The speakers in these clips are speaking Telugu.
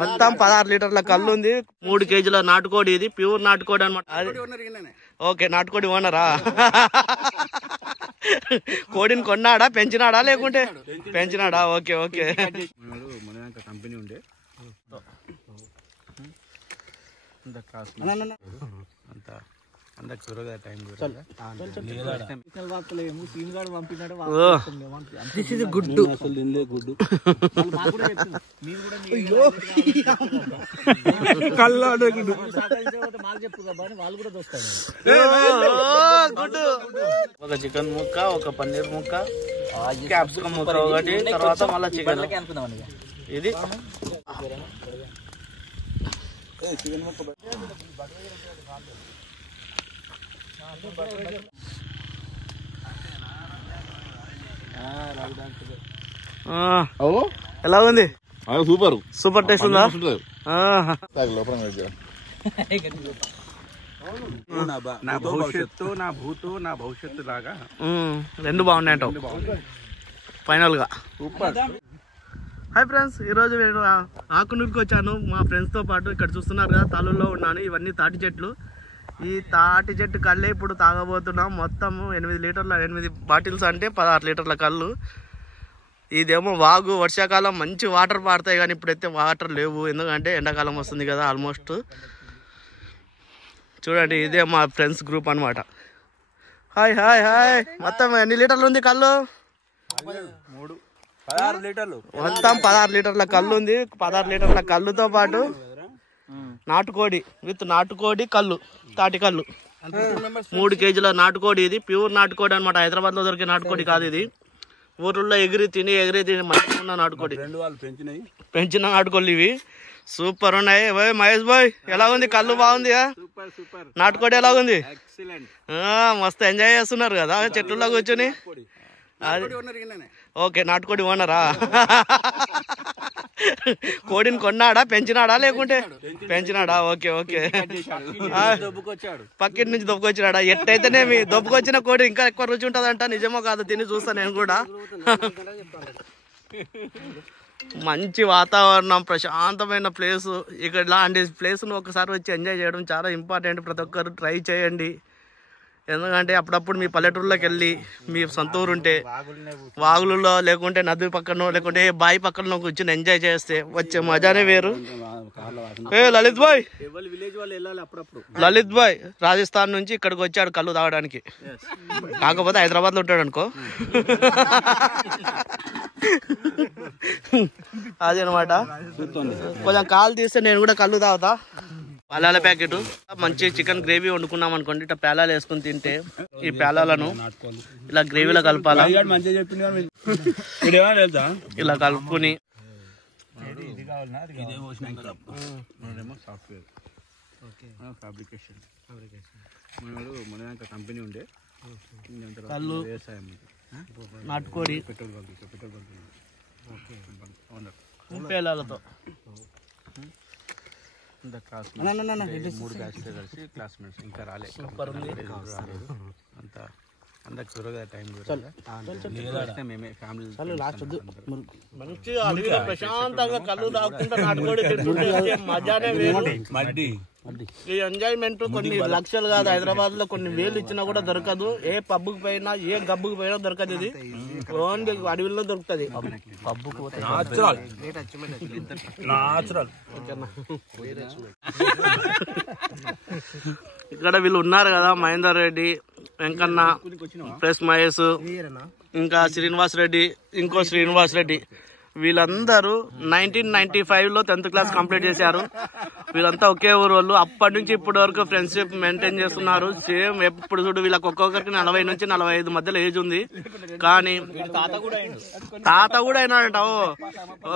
మొత్తం 16 లీటర్ల కళ్ళు ఉంది. 3 కేజీల నాటుకోడి, ఇది ప్యూర్ నాటుకోడి అనమాట. ఓకే, నాటుకోడి ఓనరా? కోడిని కొన్నాడా, పెంచినాడా లేకుంటే? పెంచినాడా? Okay okay. కంపెనీ ఉండే గుడ్డు ఒక చికెన్ ముక్క, ఒక పన్నీర్ ముక్క, క్యాప్సికమ్ ముక్క ఒకటి, తర్వాత మళ్ళీ చికెన్. ఇది ఎలా ఉంది? సూపర్ సూపర్ టేస్ట్ ఉందా? నా భవిష్యత్తు, నా భూతు, నా భవిష్యత్తు లాగా రెండు బాగున్నాయంట ఫైనల్ గా. హాయ్ ఫ్రెండ్స్, ఈరోజు నేను ఆకునూరుకి వచ్చాను మా ఫ్రెండ్స్తో పాటు. ఇక్కడ చూస్తున్నారు కదా, తాళూరులో ఉన్నాను. ఇవన్నీ తాటి చెట్లు. ఈ తాటి చెట్టు కళ్ళే ఇప్పుడు తాగబోతున్నాం. మొత్తం 8 బాటిల్స్ అంటే 16 లీటర్ల కళ్ళు. ఇదేమో వాగు, వర్షాకాలం మంచి వాటర్ పాడతాయి, కానీ ఇప్పుడైతే వాటర్ లేవు, ఎందుకంటే ఎండాకాలం వస్తుంది కదా ఆల్మోస్ట్. చూడండి, ఇదే మా ఫ్రెండ్స్ గ్రూప్ అనమాట. Hi hi hi. మొత్తం ఎన్ని లీటర్లు ఉంది కళ్ళు? 16 లీటర్లు. మొత్తం 16 లీటర్ల కళ్ళు ఉంది. 16 లీటర్ల కళ్ళుతో పాటు నాటుకోడి విత్ నాటుకోడి కళ్ళు, తాటి కళ్ళు. 3 కేజీల నాటుకోడి, ఇది ప్యూర్ నాటుకోడి అనమాట. హైదరాబాద్ లో దొరికే నాటుకోడి కాదు ఇది. ఊర్లో ఎగిరి తిని మంచిగా ఉన్న నాటుకోడి, పెంచిన నాటుకోళ్ళు ఇవి. సూపర్ ఉన్నాయి. మహేష్ బాయ్, ఎలా ఉంది కళ్ళు? బాగుంది. నాటుకోడి ఎలా ఉంది? మస్తు ఎంజాయ్ చేస్తున్నారు కదా చెట్లలో కూర్చొని. ఓకే, నాటుకోడి ఓనరా? కోడిని కొన్నాడా, పెంచినాడా లేకుంటే? పెంచినాడా? Okay okay. పక్కింటి నుంచి దొబ్బుకొచ్చినాడా? ఎట్టయితేనేమి దొబ్బుకొచ్చిన కోడి ఇంకా ఎక్కువ రుచి ఉంటదంట. నిజమో కాదు, తిని చూస్తా నేను కూడా. మంచి వాతావరణం, ప్రశాంతమైన ప్లేస్. ఇక్కడ ఇలాంటి ప్లేస్ను ఒకసారి వచ్చి ఎంజాయ్ చేయడం చాలా ఇంపార్టెంట్. ప్రతి ఒక్కరు ట్రై చేయండి. ఎందుకంటే అప్పుడప్పుడు మీ పల్లెటూరులోకి వెళ్ళి, మీ సొంత ఊరు ఉంటే వాగులలో లేకుంటే నది పక్కన లేకుంటే బావి పక్కన కూర్చొని ఎంజాయ్ చేస్తే వచ్చే మజానే వేరు. లలిత్ బాయ్, లలిత్ బాయ్ రాజస్థాన్ నుంచి ఇక్కడికి వచ్చాడు కళ్ళు తాగడానికి. కాకపోతే హైదరాబాద్ లో ఉంటాడు అనుకో. అదనమాట. కొంచెం కాలు తీస్తే నేను కూడా కళ్ళు తాగుతా. పేలాల ప్యాకెట్, మంచి చికెన్ గ్రేవీ వండుకున్నాం అనుకోండి, ఇట్లా పేలాలు వేసుకుని తింటే ఈ పేలాలను ఇలా గ్రేవీలో కలపాలా, ఇలా కలుపుకుని కంపెనీ ఉండే కళ్ళు, నాటుకోడి, పేలాలతో 3 బ్యాచ్లు కలిసి క్లాస్మేట్స్ ఇంకా రాలేదు. సూపర్ ఉంది. అంతా అందరికి త్వరగా టైం మేమే ఫ్యామిలీ మంచిగా అడవిలో ప్రశాంతంగా కళ్ళు తాగుకుంటా నాటుకోడి తింటుంటే మజానే వేరు. ఈ ఎంజాయ్మెంట్ కొన్ని లక్షలు కాదు, హైదరాబాద్ లో కొన్ని వేలు ఇచ్చినా కూడా దొరకదు. ఏ పబ్బుకి పోయినా, ఏ గబ్బుకి పోయినా దొరకదు. ఇది ఓన్లీ అడవిలో దొరుకుతుంది. ఇక్కడ వీళ్ళు ఉన్నారు కదా, మహేందర్ రెడ్డి, వెంకన్న ప్లస్ మహేష్, ఇంకా శ్రీనివాస్ రెడ్డి, ఇంకో శ్రీనివాస్ రెడ్డి. వీళ్ళందరూ 1995 లో 10th క్లాస్ కంప్లీట్ చేశారు. వీళ్ళంతా ఒకే ఊరు వాళ్ళు. అప్పటి నుంచి ఇప్పటి వరకు ఫ్రెండ్షిప్ మెయింటైన్ చేస్తున్నారు. సేమ్ ఎప్పుడు చూడు వీళ్ళకి ఒక్కొక్కరికి 40 నుంచి 45 మధ్యలో ఏజ్ ఉంది. కానీ తాత కూడా అయినాడట.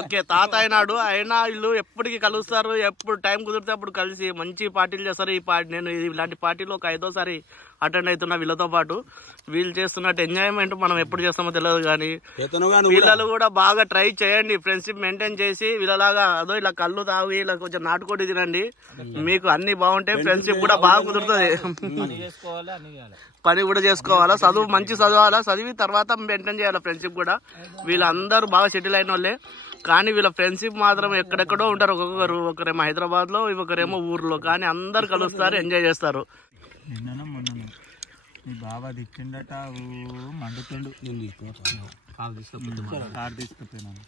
ఓకే, తాత అయినాడు. అయినా వీళ్ళు ఎప్పటికి కలుస్తారు, ఎప్పుడు టైం కుదిరితే అప్పుడు కలిసి మంచి పార్టీలు చేస్తారు. ఈ పార్టీ నేను ఇలాంటి పార్టీలో ఒక 5వ సారి అటెండ్ అవుతున్నా వీళ్ళతో పాటు. వీళ్ళు చేస్తున్నట్టు ఎంజాయ్మెంట్ మనం ఎప్పుడు చేస్తామో తెలియదు, కానీ పిల్లలు కూడా బాగా ట్రై చేయండి. ఫ్రెండ్షిప్ మెయింటైన్ చేసి వీళ్ళలాగా అదో ఇలా కళ్ళు తాగి ఇలా కొంచెం నాటుకోడి తినండి. మీకు అన్ని బాగుంటాయి, ఫ్రెండ్షిప్ కూడా బాగా కుదురుతుంది. పని కూడా చేసుకోవాలా, చదువు మంచి చదవాలా, చదివి తర్వాత మెయింటైన్ చేయాలి ఫ్రెండ్షిప్ కూడా. వీళ్ళందరూ బాగా సెటిల్ అయిన వాళ్ళే. కానీ వీళ్ళ ఫ్రెండ్షిప్ మాత్రం ఎక్కడెక్కడో ఉంటారు. ఒకరేమో హైదరాబాద్ లో, ఒకరేమో ఊర్లో, కానీ అందరు కలుస్తారు, ఎంజాయ్ చేస్తారు. నిన్న మొన్న మీ బాబా తిట్టిండట, మండుతుండు. కారు తీసుకుపోయినాను.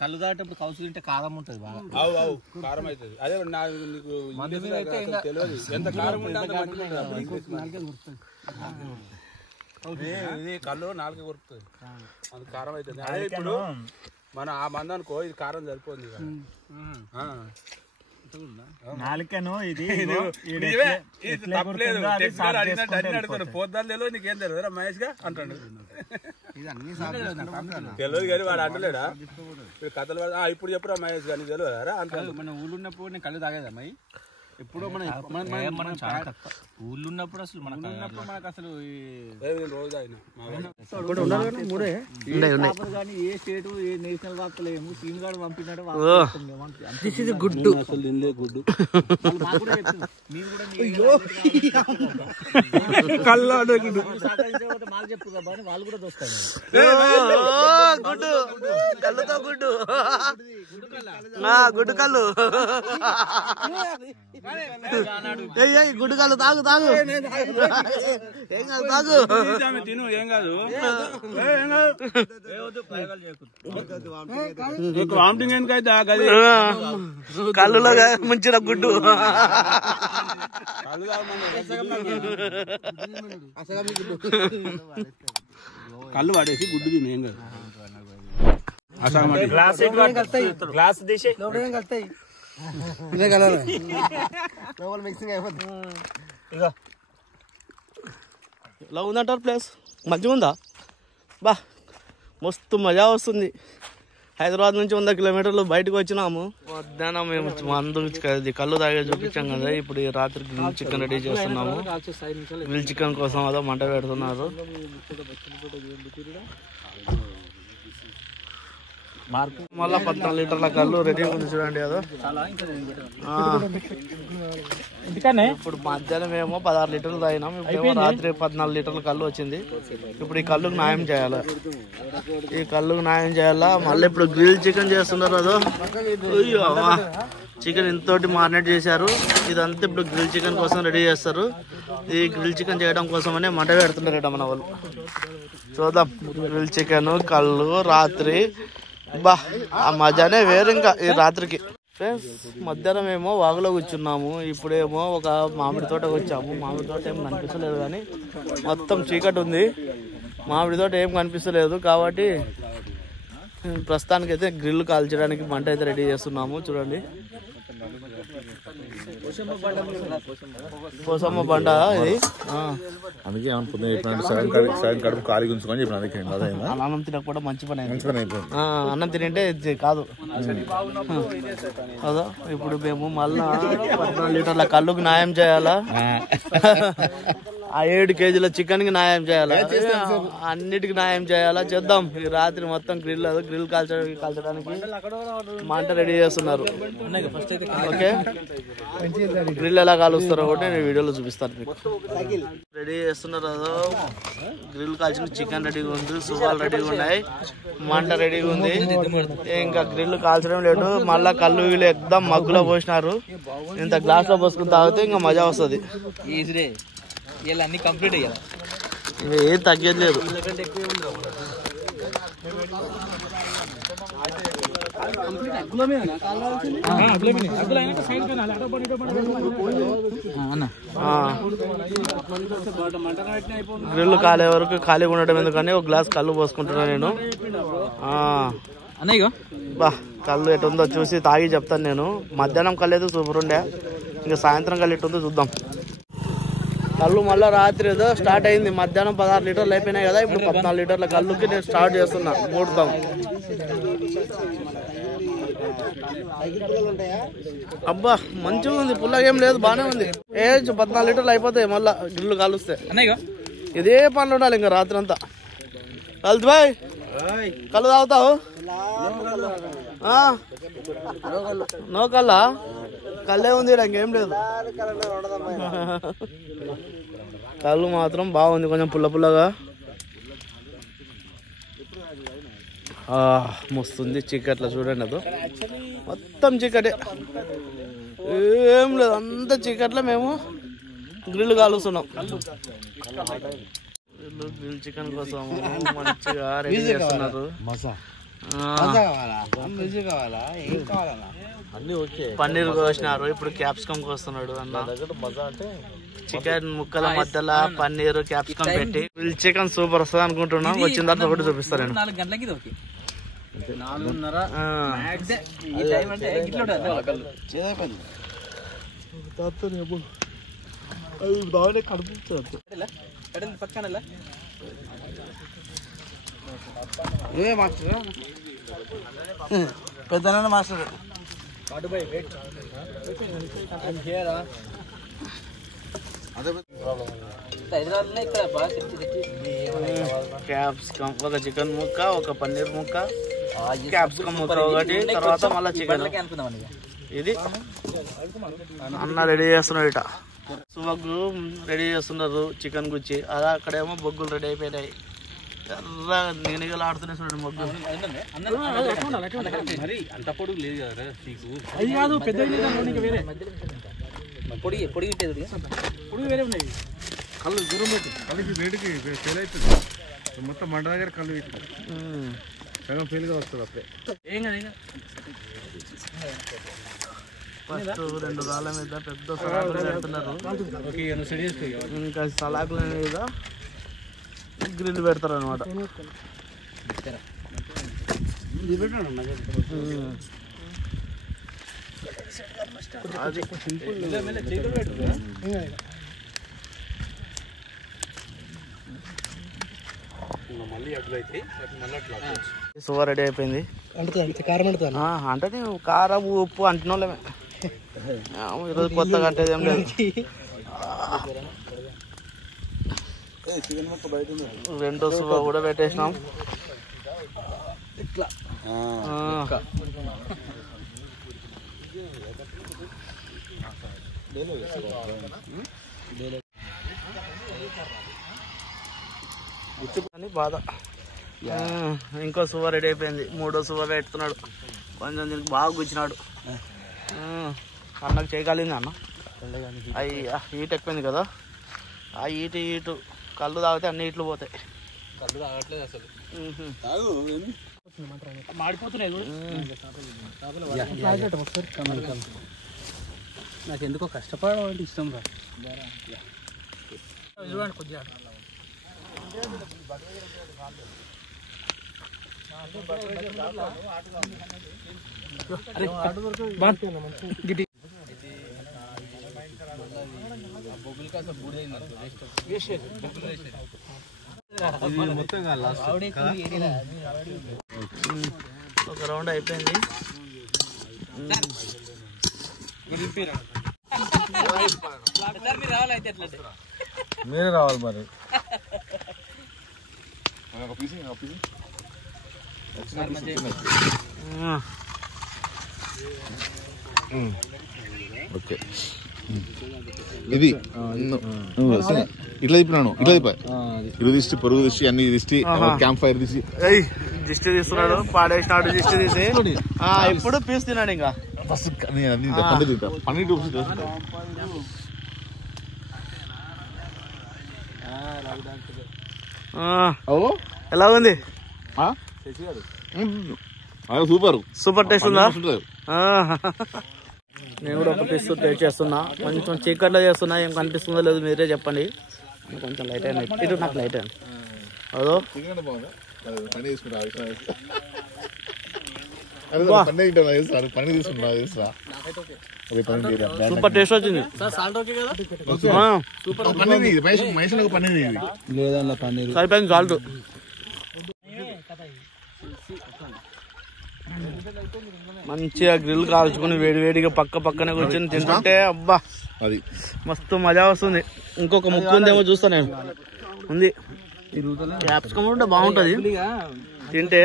కళ్ళు దాటప్పుడు కౌసు తింటే కారం ఉంటుంది బాగా. కారం అవుతుంది. అదే తెలియదు ఎంత కారం ఇది కళ్ళు నాలుగు కొరుకుతుంది, అది కారం అవుతుంది. అదే ఇప్పుడు మనం ఆ మంది అనుకో, ఇది కారం సరిపోతుంది. నాలుకను ఇది పోద్దాలు తెలియదు, నీకేం తెలియదు మహేష్ గా అంటాడు. తెలియదు కానీ వాడు అంటలేడా కథలు. ఇప్పుడు చెప్పురా మహేష్ గా, నీకు తెలియదా అంటాడు. మన ఊళ్ళో ఉన్నప్పుడు నేను కళ్ళు తాగేదమ్మా ఎప్పుడు. మనం ఊళ్ళో ఉన్నప్పుడు అసలు మనకు అసలు రోజు కానీ ఏ స్టేట్ ఏ నేషనల్ వార్తలేము సీన్ గార్డు పంపినాడు గుడ్డు అసలు తినలే గుడ్డు. మాకు చెప్పు వాళ్ళు కూడా దోస్తాను గుడ్డు కళ్ళుతో గుడ్డు గుడ్డు కళ్ళు గుడ్డు కళ్ళు తాగు తాగు ఏం కాదు తాగు తిను ఏం కాదు. వామిటింగ్ ఎందుకైతే కళ్ళులో ముంచిన గుడ్డు కళ్ళు పడేసి గుడ్డు తిను ఏం కాదు. గ్లాస్ తీసి కలుతాయి మిక్సింగ్ అయిపోతుంది. ఇలా ఉందంటారు ప్లేస్ మంచిగా ఉందా బా, మస్తు మజా వస్తుంది. హైదరాబాద్ నుంచి 100 కిలోమీటర్లు బయటకు వచ్చినాము. మధ్యాహ్నం మేము మందు కళ్ళు తాగే చూపించాం కదా. ఇప్పుడు రాత్రి గ్రిల్ చికెన్ రెడీ చేస్తున్నాము. గ్రిల్ చికెన్ కోసం అదో మంట పెడుతున్నారు. మళ్ళా 14 లీటర్ల కళ్ళు రెడీ ఉంది చూడండి. అదో ఇప్పుడు మధ్యాహ్నం ఏమో 16 లీటర్లు తాగినాం. ఇప్పుడు రాత్రి 14 లీటర్ల కళ్ళు వచ్చింది. ఇప్పుడు ఈ కళ్ళుకు న్యాయం చేయాలా, ఈ కళ్ళుకు న్యాయం చేయాలా. మళ్ళీ ఇప్పుడు గ్రిల్ చికెన్ చేస్తున్నారు. అదో చికెన్ ఇంతోటి మారినేట్ చేశారు. ఇదంతా ఇప్పుడు గ్రిల్ చికెన్ కోసం రెడీ చేస్తారు. ఈ గ్రిల్ చికెన్ చేయడం కోసమనే మంట పెడుతున్నారు మన వాళ్ళు. చూద్దాం గ్రిల్ చికెన్ కళ్ళు రాత్రి బా, ఆ మజానే వేరు ఇంకా ఈ రాత్రికి. ఫ్రెండ్స్ మధ్యాహ్నం ఏమో వాగులో కూర్చున్నాము. ఇప్పుడేమో ఒక మామిడి తోటకు వచ్చాము. మామిడి తోట ఏం కనిపిస్తలేదు కానీ మొత్తం చీకటి ఉంది. మామిడి తోట ఏం కనిపిస్తలేదు కాబట్టి ప్రస్తుతానికి అయితే గ్రిల్ కాల్చడానికి మంట అయితే రెడీ చేస్తున్నాము. చూడండి పోసమ్మ బండ ఇది. అందుకే సగం కడుపు ఖాళీ ఉంచుకొని చెప్పిన. అందుకే అన్నం తినకపోవడం మంచి పని అయిపోయింది. అన్నం తినంటే కాదు అదో. ఇప్పుడు మేము మళ్ళా 14 లీటర్ల కళ్ళుకు న్యాయం చేయాలా, ఆ 7 కేజీల చికెన్ కి న్యాయం చేయాలా, అన్నిటికి న్యాయం చేయాలా. చేద్దాం ఈ రాత్రి మొత్తం గ్రిల్ గ్రిల్ కాల్చడానికి మంట రెడీ చేస్తున్నారు. ఓకే గ్రిల్ ఎలా కాలుస్తారో కూడా నేను వీడియోలో చూపిస్తాను మీకు. రెడీ చేస్తున్నారు. అదో గ్రిల్ కాల్చిన చికెన్ రెడీగా ఉంది, సువాలు రెడీగా ఉన్నాయి, మంట రెడీగా ఉంది. ఇంకా గ్రిల్ కాల్చడం లేదు. మళ్ళా కళ్ళు వీళ్ళు ఎక్దం మగ్గులో పోసినారు. ఇంత గ్లాస్ లో పోసుకుని తాగితే ఇంకా మజా వస్తుంది. ఏం తగ్గేది లేదు. గ్రిల్ కాలే వరకు ఖాళీగా ఉండడం ఎందుకని ఒక గ్లాస్ కళ్ళు పోసుకుంటున్నా నేను. బా కళ్ళు ఎటుందో చూసి తాగి చెప్తాను నేను. మధ్యాహ్నం కళ్ళేదో సూపర్ ఉండే, ఇంకా సాయంత్రం కళ్ళు ఎటుందో చూద్దాం. కళ్ళు మళ్ళీ రాత్రి ఏదో స్టార్ట్ అయింది. మధ్యాహ్నం 16 లీటర్లు అయిపోయినాయి కదా. ఇప్పుడు 14 లీటర్ల కళ్ళుకి నేను స్టార్ట్ చేస్తున్నా. మూడుతాం అబ్బా మంచిగా ఉంది, పుల్లగా ఏం లేదు, బానే ఉంది. 14 లీటర్లు అయిపోతాయి మళ్ళా గ్రిల్లు కాలుస్తే. ఇదే పనులు ఉండాలి ఇంకా రాత్రి అంతా. కలుతు బాయ్ కళ్ళు తాగుతావు? నో కల్లా కళ్ళే ఉంది, ఇంకేం లేదు. కళ్ళు మాత్రం బాగుంది, కొంచెం పుల్ల పుల్లగా. మస్తుంది చీకట్లో చూడండి, అది మొత్తం చీకటే, ఏం లేదు, అంత చీకట్లో మేము గ్రిల్ కాలుస్తున్నాం. గ్రిల్ చికెన్ కోసం మంచిగా రెడీ చేస్తున్నారు. పన్నీర్ కోసినారు, ఇప్పుడు క్యాప్సికమ్ కోస్తున్నాడు అన్న. చికెన్ ముక్కల మధ్యలో పన్నీర్ క్యాప్సికమ్ పెట్టి గ్రిల్ చికెన్ సూపర్ వస్తుంది అనుకుంటున్నాం. వచ్చిన తర్వాత ఒకటి చూపిస్తాను నేను. 4 గంటలకి పెద్ద మాస్టర్ క్యాప్సికమ్, ఒక చికెన్ ముక్క, ఒక పన్నీర్ ముక్క, క్యాప్సికమ్ ముక్క ఒకటి, తర్వాత మళ్ళీ చికెన్. ఇది అన్న రెడీ చేస్తున్నాడు. ఇట సువగ్గు రెడీ చేస్తున్నారు చికెన్ గుచ్చి. అలా అక్కడేమో బొగ్గులు రెడీ అయిపోయినాయి. ఎర్ర నీనిగలు ఆడుతున్నాయి చూడండి బొగ్గులు. అంత పొడుగు లేదు కదా అది కాదు, పెద్ద వేరే పొడిగి పొడిగి పొడుగు వేరే ఉన్నాయి. కళ్ళు దూరం పెట్టి కళ్ళకి వేడికి ఫెయిల్ అవుతుంది. మొత్తం మంట దగ్గర కళ్ళు పెట్టి సగం ఫెయిల్గా వస్తుంది అప్పుడే. ఏం కదా ఫస్ట్ 2 రాళ్ళ మీద పెద్ద సలాకులు పెడుతున్నారు. ఇంకా సలాకుల మీద గ్రిల్ పెడతారు అనమాట. సువా రెడీ అయిపోయింది. అంటే నేను కారం ఉప్పు అంటున్నామే, ఈరోజు కొత్తగా అంటేది ఏం లేదు. 2 సువా కూడా పెట్టేసినాం. ఇట్లా బాధ. ఇంకో సువా రెడీ అయిపోయింది. 3వ సువా పెడుతున్నాడు. కొంచెం దీనికి బాగా గుచ్చినాడు. అన్నకు చేయగలిగింది అన్న. అయ్యా హీట్ ఎక్కువైంది కదా, ఆ హీటు కళ్ళు తాగితే అన్ని హీట్లు పోతాయి. కళ్ళు తాగట్లేదు అసలు, మాడిపోతున్నాయి. నాకు ఎందుకో కష్టపడడం అంటే ఇష్టం రా. చూడండి కొద్దిగా ఒక రౌండ్ అయిపోయింది. మీరే రావాలి మరి. ఓకే, ఇది ఇట్లా తిప్పినాను, ఇట్లా తిప్పా. ఇరు దిష్టి, పొరుగు దిష్టి, అన్ని దిష్టి, క్యాంప్ ఫైర్ దిష్టి. దిష్టి తీస్తున్నాడు, పాడేసినాడు దిష్టి తీసి. ఇప్పుడు పీస్ తిన్నాడు. ఇంకా పన్నీర్ ఎలా ఉంది? సూపర్ సూపర్ టేస్ట్ ఉందా? నేను కూడా ఒక పీస్ టేస్ట్ చేస్తున్నా. కొంచెం చీకట్లో చేస్తున్నా, ఏం కనిపిస్తుందో లేదు మీరే చెప్పండి. కొంచెం లైట్ అయినా ఇటు నాకు లైట్ అయింది. అదో సూపర్ టేస్ట్ వచ్చింది. సరిపోయింది సాల్ట్. మంచిగా గ్రిల్ కాల్చుకుని వేడివేడిగా పక్కనే కూర్చొని తింటుంటే అబ్బా అది మస్తు మజా వస్తుంది. ఇంకొక ముక్కు ఉందేమో చూస్తా నేను. ఉంది, క్యాప్సికమ్ ఉంటే బాగుంటది తింటే.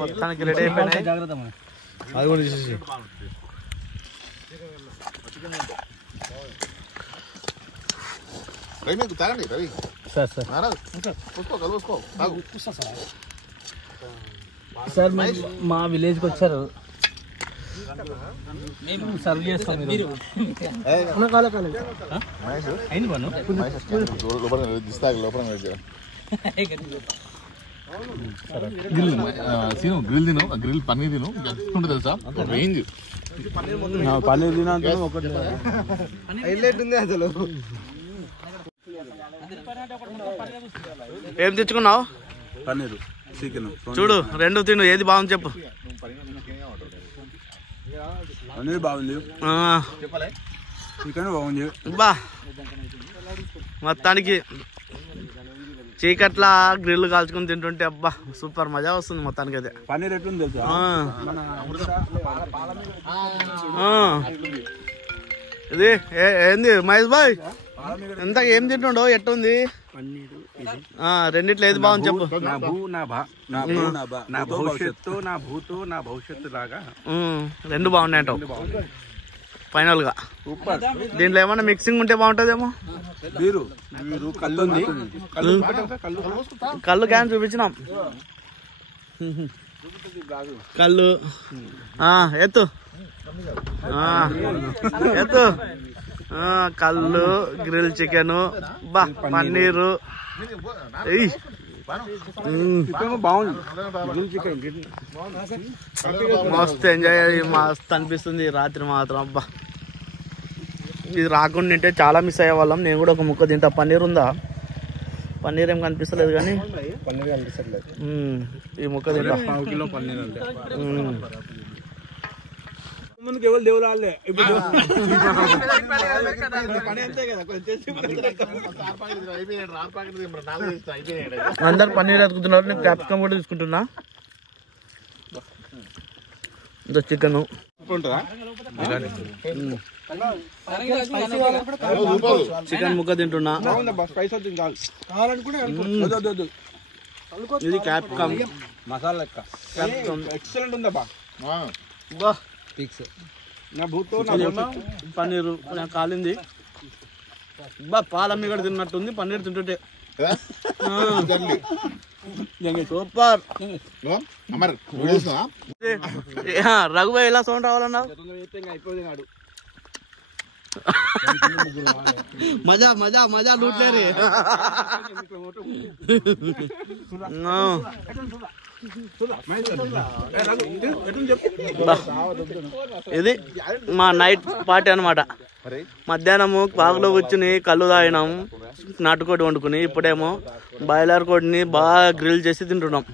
మొత్తానికి రెడీ అయిపోయినాయి. అది కూడా తీసేసి రవి మీకు తాగండి రవి సార్ సార్ చూసుకో కలుసుకో తాగు సార్ మా విలేజ్కి వచ్చారు మేము సర్వ్ చేస్తాం మీరు అయింది పన్ను లోపల దిస్తాగు లోపల గ్రిల్ సీను గ్రిల్ తిను గ్రిల్ పన్నీర్ తిను ఉంటుంది తెలుసా రేంజ్ పన్నీర్ తినంటే ఒకటి హైలైట్ ఉంది అసలు. ఏం తెచ్చుకున్నావు? పన్నీరు చికెన్ చూడు రెండు తిను, ఏది బాగుంది చెప్పు. పన్నీర్ బాగుంది, చికెన్ బాగుంది. బా మొత్తానికి చీకట్ల గ్రిల్ కాల్చుకుని తింటుంటే అబ్బా సూపర్ మజా వస్తుంది మొత్తానికి అయితే. పన్నీర్ ఎట్లుంది తెలుసా? ఇది ఏంది మహేష్ బాయ్ ఎంత ఏం తింటుండో ఎట్టుంది? రెండిట్లో ఏది బాగుంది చెప్పు. నా భవిష్యత్తు లాగా రెండు బాగున్నాయి అంటావు ఫైనల్ గా. దీంట్లో ఏమన్నా మిక్సింగ్ ఉంటే బాగుంటుందేమో. కళ్ళు క్యాన్ చూపించినాం. కళ్ళు ఎత్తు ఎత్తు కళ్ళు గ్రిల్ చికెన్ బా పన్నీరు మస్తు ఎంజాయ్ మస్తు అనిపిస్తుంది రాత్రి మాత్రం. అబ్బా ఇది రాకుండా తింటే చాలా మిస్ అయ్యే వాళ్ళం. నేను కూడా ఒక ముక్క తింటా. పన్నీర్ ఉందా? పన్నీర్ ఏం కనిపిస్తలేదు కానీ ఈ ముక్క తింటా. ఎవరు దేవుళ్ళే అందరు పన్నీర్ ఎత్తుకుతున్నారు. నేను క్యాప్సికమ్ కూడా తీసుకుంటున్నా. ఇంకా చికెన్ చికెన్ ముక్క తింటున్నా. ఇది క్యాప్సికమ్ మసాలా లెక్క ఎక్సలెంట్ ఉందబ్బా. పన్నీరు కాలింది బా పాలమ్మి కూడా తిన్నట్టుంది పన్నీర్ తింటుంటే. సూపర్. రఘుబాయ్ ఎలా సౌండ్ రావాలన్నా? మజా మజా మజా లూట్లేరు. ఇది మా నైట్ పార్టీ అనమాట. మధ్యాహ్నము పాకులో కూర్చుని కళ్ళు తాగినాం నాటుకోడి వండుకుని. ఇప్పుడేమో బాయిలర్ కోడిని బాగా గ్రిల్ చేసి తింటున్నాం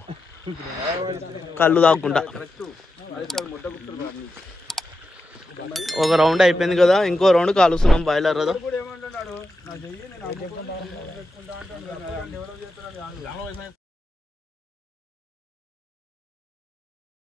కళ్ళు తాగకుండా. ఒక రౌండ్ అయిపోయింది కదా, ఇంకో రౌండ్ కాలుస్తున్నాం బాయిలర్ కదా.